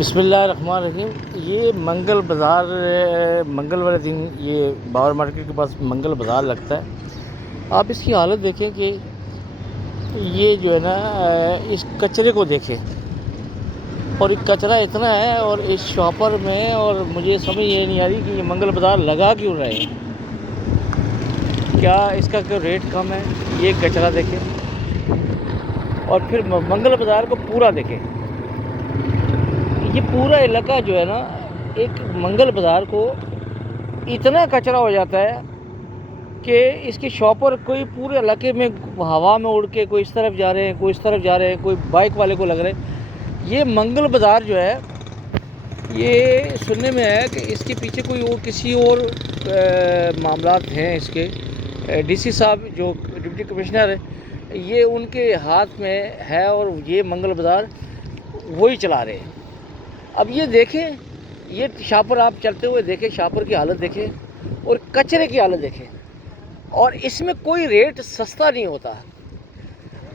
बिस्मिल्लाहिर्रहमानिर्रहीम। ये मंगल वाले दिन ये बाबर मार्केट के पास मंगल बाज़ार लगता है। आप इसकी हालत देखें कि ये जो है ना इस कचरे को देखें, और ये कचरा इतना है और इस शॉपर में, और मुझे समझ ये नहीं आ रही कि ये मंगल बाज़ार लगा क्यों रहे हैं। क्या इसका कोई रेट कम है? ये कचरा देखें और फिर मंगल बाज़ार को पूरा देखें। ये पूरा इलाका जो है ना, एक मंगल बाज़ार को इतना कचरा हो जाता है कि इसके शॉपर कोई पूरे इलाके में हवा में उड़ के कोई इस तरफ जा रहे हैं, कोई इस तरफ जा रहे हैं, कोई बाइक वाले को लग रहे हैं। ये मंगल बाज़ार जो है, ये सुनने में है कि इसके पीछे कोई और किसी और मामलात हैं। इसके डीसी साहब जो डिप्टी कमिश्नर है, ये उनके हाथ में है और ये मंगल बाज़ार वही चला रहे हैं। अब ये देखें, ये शापर आप चलते हुए देखें, शापर की हालत देखें और कचरे की हालत देखें, और इसमें कोई रेट सस्ता नहीं होता।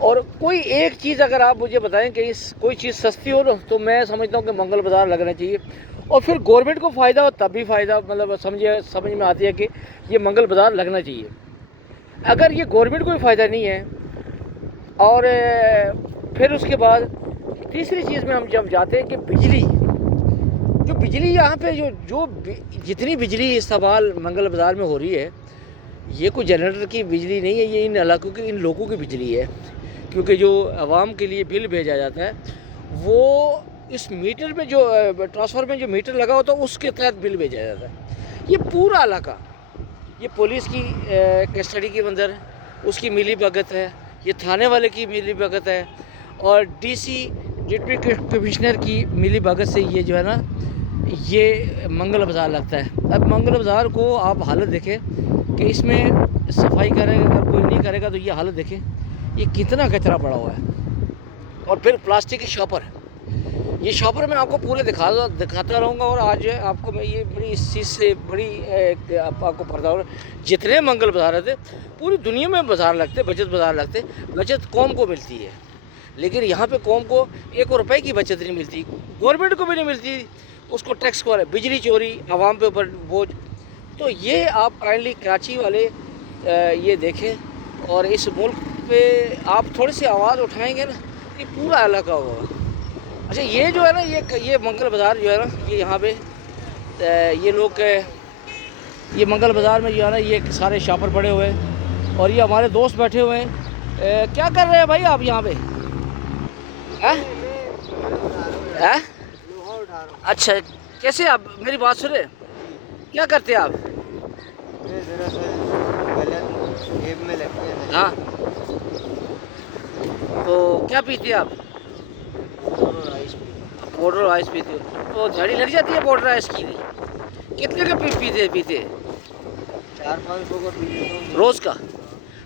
और कोई एक चीज़ अगर आप मुझे बताएं कि इस कोई चीज़ सस्ती हो तो मैं समझता हूँ कि मंगल बाज़ार लगना चाहिए, और फिर गवर्नमेंट को फ़ायदा हो तब भी फ़ायदा, मतलब समझ में आती है कि ये मंगल बाज़ार लगना चाहिए। अगर ये गवर्नमेंट को भी फ़ायदा नहीं है, और फिर उसके बाद तीसरी चीज़ में हम जब जाते हैं कि बिजली यहाँ पे जितनी बिजली इस्तेमाल मंगल बाज़ार में हो रही है, ये कोई जनरेटर की बिजली नहीं है, ये इन इलाकों की, इन लोगों की बिजली है। क्योंकि जो आवाम के लिए बिल भेजा जाता है, वो इस मीटर में जो ट्रांसफार्मर में जो मीटर लगा होता है उसके तहत बिल भेजा जाता है। ये पूरा इलाका, ये पुलिस की कस्टडी के अंदर उसकी मिली भगत है, ये थाने वाले की मिली भगत है, और डीसी डिप्टी कमिश्नर की मिली भगत से ये जो है ना, ये मंगल बाज़ार लगता है। अब मंगल बाज़ार को आप हालत देखें कि इसमें सफाई करेगा, अगर कोई नहीं करेगा तो ये हालत देखें, ये कितना कचरा पड़ा हुआ है। और फिर प्लास्टिक के शॉपर, ये शॉपर मैं आपको पूरे दिखाता रहूँगा, और आज आपको मैं ये बड़ी इस चीज़ से बड़ी आपको पता हो, जितने मंगल बाज़ार थे पूरी दुनिया में बाज़ार लगते, बचत बाज़ार लगते, बचत कौम को मिलती है, लेकिन यहाँ पे कौम को 1 रुपए की बचत नहीं मिलती, गवर्नमेंट को भी नहीं मिलती, उसको टैक्स को बिजली चोरी, आवाम पे ऊपर बोझ। तो ये आप काइंडली कराची वाले ये देखें, और इस मुल्क पे आप थोड़ी सी आवाज़ उठाएंगे ना, ये पूरा इलाका होगा। अच्छा, ये जो है ना, ये मंगल बाज़ार जो है ना, ये यहाँ पे ये लोग ये मंगल बाज़ार में जो है ना, ये सारे शॉपर पड़े हुए हैं, और ये हमारे दोस्त बैठे हुए हैं। क्या कर रहे हैं भाई आप यहाँ पे? हैं? अच्छा, कैसे आप मेरी बात सुने? क्या करते हैं आप? हाँ, तो क्या पीते हैं आप? पाउडर राइस पीते हो तो झाड़ी लग जाती है पाउडर राइस की? कितने का पीते? 400-500 का पीते रोज़ का?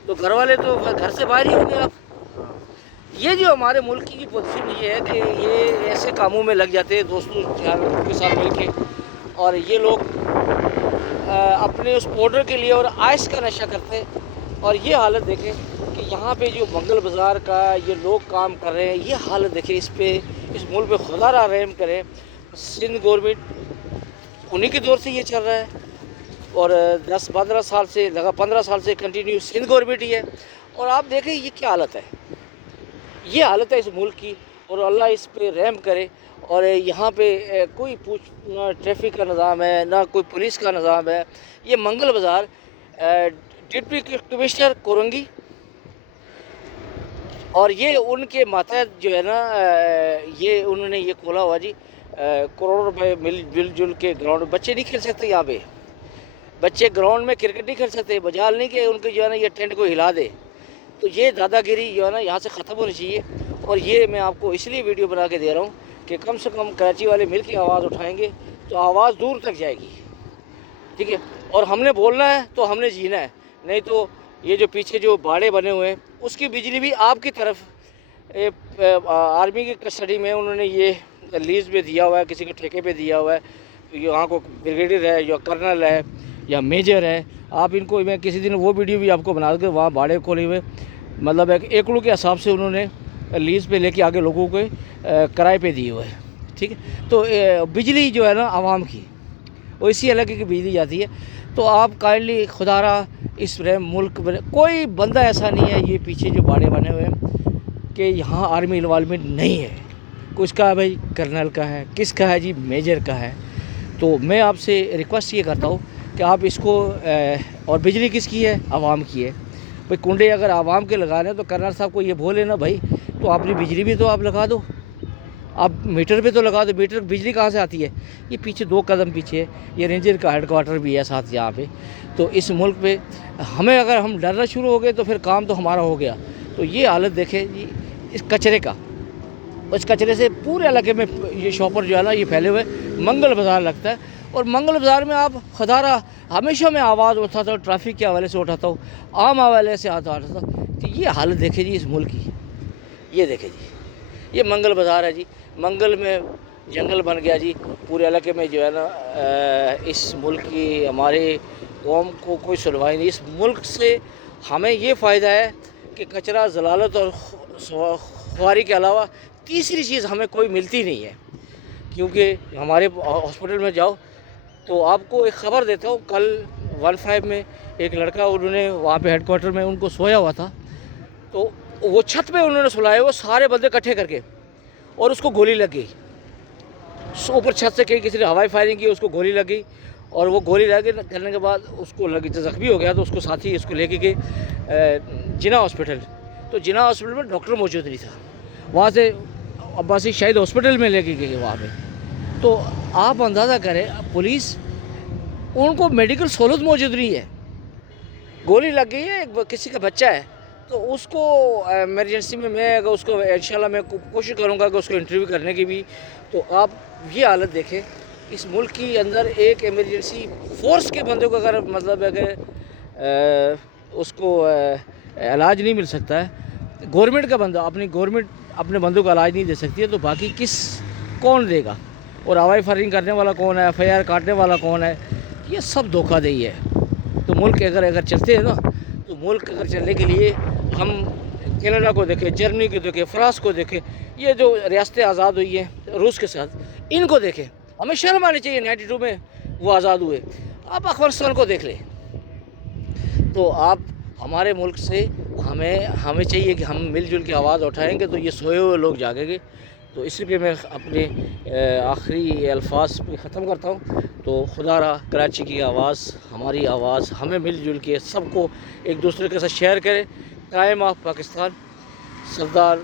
तो घर वाले तो घर से बाहर ही होंगे आप। ये जो हमारे मुल्क की पोजीशन ये है कि ये ऐसे कामों में लग जाते हैं दोस्तों के साथ मिलके, और ये लोग अपने उस पाउडर के लिए और आइस का नशा करते हैं। और ये हालत देखें कि यहाँ पे जो मंगल बाज़ार का ये लोग काम कर रहे हैं, ये हालत देखें, इस मुल्क पे खुदा रहम करे। सिंध गवर्नमेंट उन्हीं के दौर से ये चल रहा है, और 10-15 साल से 15 साल से कंटिन्यू सिंध गवर्नमेंट ही है। और आप देखें ये क्या हालत है, ये हालत है इस मुल्क की, और अल्लाह इस पे रहम करे। और यहाँ पे कोई ना ट्रैफिक का निज़ाम है, ना कोई पुलिस का निज़ाम है। ये मंगल बाज़ार डिप्टी कमिश्नर कोरंगी, और ये उनके मातहत जो है ना, ये उन्होंने ये खोला हुआ जी। करोड़ों रुपए मिलजुल के ग्राउंड, बच्चे नहीं खेल सकते यहाँ पे, बच्चे ग्राउंड में क्रिकेट नहीं खेल सकते, बजाल नहीं कि उनके जो है ना ये टेंट को हिला दे। तो ये दादागिरी जो है ना यहाँ से ख़त्म होनी चाहिए। और ये मैं आपको इसलिए वीडियो बना के दे रहा हूँ कि कम से कम कराची वाले मिल के आवाज़ उठाएंगे तो आवाज़ दूर तक जाएगी, ठीक है। और हमने बोलना है तो हमने जीना है, नहीं तो ये जो पीछे जो बाड़े बने हुए हैं उसकी बिजली भी आपकी तरफ आर्मी की कस्टडी में उन्होंने ये लीज़ पे दिया हुआ है, किसी के ठेके पे दिया हुआ है। यहाँ को ब्रिगेडियर है या कर्नल है या मेजर है, आप इनको, मैं किसी दिन वो वीडियो भी आपको बना कर, वहाँ बाड़े खोले हुए, मतलब एक एकड़ों के हिसाब से उन्होंने लीज़ पे लेके आगे लोगों को किराए पे दिए हुए हैं। ठीक है। तो बिजली जो है ना आवाम की, वो इसी इलाके की बिजली जाती है। तो आप काइंडली खुदारा इस मुल्क में कोई बंदा ऐसा नहीं है, ये पीछे जो बाड़े बने हुए हैं कि यहाँ आर्मी इन्वॉल्वमेंट नहीं है। किसका है भाई, कर्नल का है, किसका है जी, मेजर का है। तो मैं आपसे रिक्वेस्ट ये करता हूँ कि आप इसको और बिजली किसकी है, आवाम की है भाई। कुंडे अगर आवाम के लगा रहे हैं तो कर्नल साहब को ये बोले ना भाई, तो अपनी बिजली भी तो आप लगा दो, आप मीटर पे तो लगा दो। मीटर बिजली कहाँ से आती है, ये पीछे 2 कदम पीछे है, ये रेंजर का हेडक्वार्टर भी है साथ यहाँ पे। तो इस मुल्क पे हमें अगर हम डरना शुरू हो गए तो फिर काम तो हमारा हो गया। तो ये हालत देखें जी इस कचरे का, इस कचरे से पूरे इलाके में ये शॉपर जो है ना ये फैले हुए। मंगल बाज़ार लगता है, और मंगल बाज़ार में आप खुदारा हमेशा मैं आवाज़ उठाता हूँ, ट्रैफिक के हवाले से उठाता हूँ, आम हवाले से आता था। तो ये हालत देखे जी इस मुल्क की, ये देखे जी, ये मंगल बाज़ार है जी। मंगल में जंगल बन गया जी पूरे इलाके में जो है ना। इस मुल्क की हमारे कौम को कोई सुनवाई नहीं। इस मुल्क से हमें ये फ़ायदा है कि कचरा, जलालत और खुआरी के अलावा तीसरी चीज़ हमें कोई मिलती नहीं है। क्योंकि हमारे हॉस्पिटल में जाओ तो आपको एक ख़बर देता हूँ, कल 15 में एक लड़का, उन्होंने वहाँ पे हेडक्वार्टर में उनको सोया हुआ था, तो वो छत पे उन्होंने सुलाए, वो सारे बंदे इकट्ठे करके, और उसको गोली लग गई। ऊपर छत से किसी ने हवाई फायरिंग की, उसको गोली लग गई, और वो गोली लगे करने के बाद उसको लगी, जख्मी हो गया। तो उसको साथी इसको लेके गए जिना हॉस्पिटल। तो जिना हॉस्पिटल में डॉक्टर मौजूद नहीं था, वहाँ से अब्बासी शहीद हॉस्पिटल में लेके गए वहाँ पे। तो आप अंदाज़ा करें, पुलिस, उनको मेडिकल सहूलत मौजूद नहीं है। गोली लग गई है, किसी का बच्चा है, तो उसको इमरजेंसी में मैं अगर उसको इंशाल्लाह मैं कोशिश करूँगा कि उसको इंटरव्यू करने की भी। तो आप ये हालत देखें, इस मुल्क के अंदर एक इमरजेंसी फोर्स के बंदे को अगर मतलब है कि उसको इलाज नहीं मिल सकता है, गवर्नमेंट का बंदा गवर्नमेंट अपने बंदों का इलाज नहीं दे सकती है, तो बाकी कौन देगा। और हवाई फायरिंग करने वाला कौन है, FIR काटने वाला कौन है, ये सब धोखाधड़ी है। तो मुल्क अगर चलते हैं ना, तो मुल्क अगर चलने के लिए हम कनाडा को देखें, जर्मनी को देखें, फ्रांस को देखें, ये जो रियासतें आज़ाद हुई हैं रूस के साथ, इनको देखें। हमें शर्म आनी चाहिए, 92 में वो आज़ाद हुए। आप अफगानिस्तान को देख लें। तो आप हमारे मुल्क से हमें चाहिए कि हम मिलजुल की आवाज़ उठाएंगे तो ये सोए हुए लोग जागेंगे। तो इसलिए मैं अपने आखिरी अल्फाज पे ख़त्म करता हूँ। तो खुदारा कराची की आवाज़, हमारी आवाज़, हमें मिलजुल के सबको एक दूसरे के साथ शेयर करें। कायम ऑफ पाकिस्तान, सरदार